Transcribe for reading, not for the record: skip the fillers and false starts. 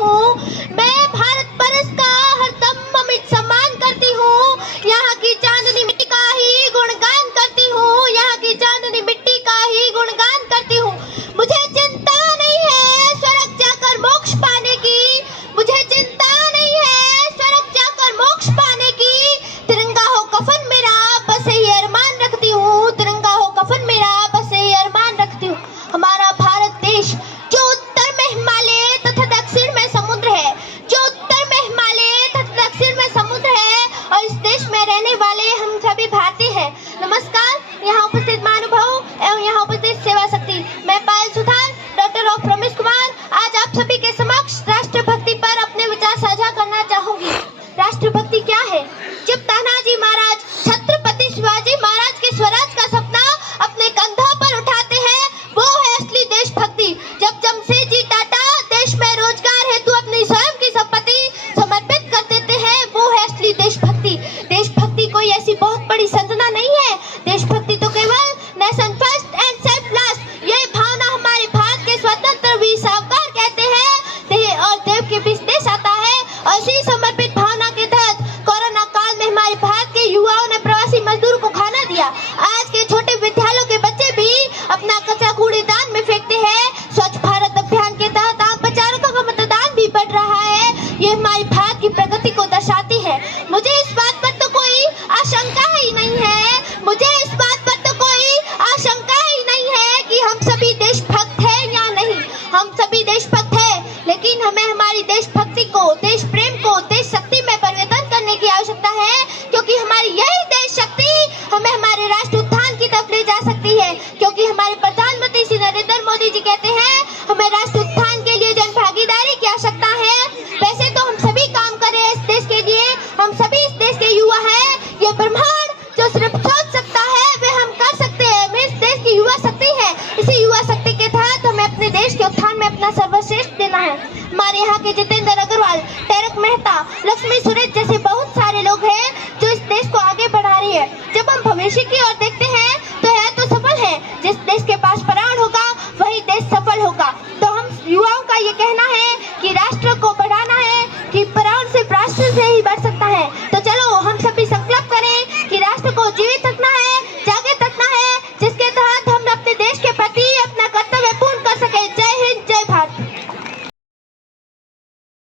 हूँ। मैं भारत परस का हरदम अमित सम्मान करती हूँ। यहाँ की चांदनी मिट्टी का ही गुणगान करती हूँ। यहाँ की चांदनी मिट्टी का ही गुणगान करती हूँ। मुझे चिंता नहीं है स्वर्ग जाकर मोक्ष पाने की। मुझे चिंता नहीं है स्वर्ग जाकर मोक्ष पाने की। तिरंगा हो कफन मेरा बस यही अरमान रखती हूँ। तिरंगा हो कफन मेरा बस यही अरमान रखती हूँ। हमारा भारत देश जो उत्तर में हिमालय तथा दक्षिण में समुद्र है, जो उत्तर में हिमालय तथा दक्षिण में समुद्र है, और इस देश में रहने वाले हम सभी भारतीय हैं। नमस्कार, यहाँ उपस्थित महानुभाव एवं यहाँ उपस्थित सेवा शक्ति, मैं पायल सुथार, डॉक्टर ऑफ रमेश कुमार, आज आप सभी के समक्ष राष्ट्रभक्ति पर अपने विचार साझा करना चाहूंगी। राष्ट्रभक्ति क्या है? जब तानाजी महाराज छत्रपति शिवाजी महाराज के स्वराज का सपना अपने कंधों पर उठाते हैं, वो है असली देशभक्ति। जब जमशेदजी टाटा देश में रोजगार हेतु अपनी स्वयं की संपत्ति समर्पित कर देते हैं, वो है असली देशभक्ति। देशभक्ति कोई ऐसी बहुत बड़ी संजना नहीं है। देशभक्ति तो केवल nation first and self last, ये भावना हमारे भारत के स्वतंत्र वीर सावरकर कहते हैं। देह और देव के बीच देश आता है, और इसी समर्पित भावना के तहत कोरोना काल में हमारे भारत के युवाओं ने प्रवासी मजदूर को खाना दिया। आज के छोटे विद्यालयों के बच्चे भी अपना कचरा कूड़ेदान में फेंकते हैं। स्वच्छ भारत अभियान के तहत आम बच्चों का मतदान भी बढ़ रहा है। ये हमारे भारत की प्रगति को दर्शाती है। मुझे इस बात पर तो कोई आशंका ही नहीं है। मुझे इस बात पर तो कोई आशंका ही नहीं है कि हम सभी देशभक्त हैं या नहीं। हम सभी देशभक्त हैं, लेकिन हमें हमारी देशभक्ति को, देश प्रेम को देश शक्ति में परिवर्तन करने की आवश्यकता है, क्योंकि हमारी यही देश शक्ति हमें हमारे राष्ट्र उत्थान की तरफ ले जा सकती है। क्योंकि हमारे प्रधानमंत्री श्री नरेंद्र मोदी जी कहते हैं, हमें राष्ट्र उत्थान के लिए जन भागीदारी की आवश्यकता है। वैसे तो हम सभी काम कर रहे हैं इस देश के लिए, हम सभी इस देश के युवा हैं। ये ब्रह्मांड जो सिर्फ सोच सकता है वे हम कर सकते हैं। मैं इस देश की युवा शक्ति है। इसी युवा शक्ति के तहत हमें अपने देश के उत्थान में अपना सर्वश्रेष्ठ देना है। हमारे यहाँ के जितेंद्र अग्रवाल, तारक मेहता, लक्ष्मी सुरेश जैसे बहुत सारे लोग हैं जो इस देश को आगे बढ़ा रही है। जब हम भविष्य की ओर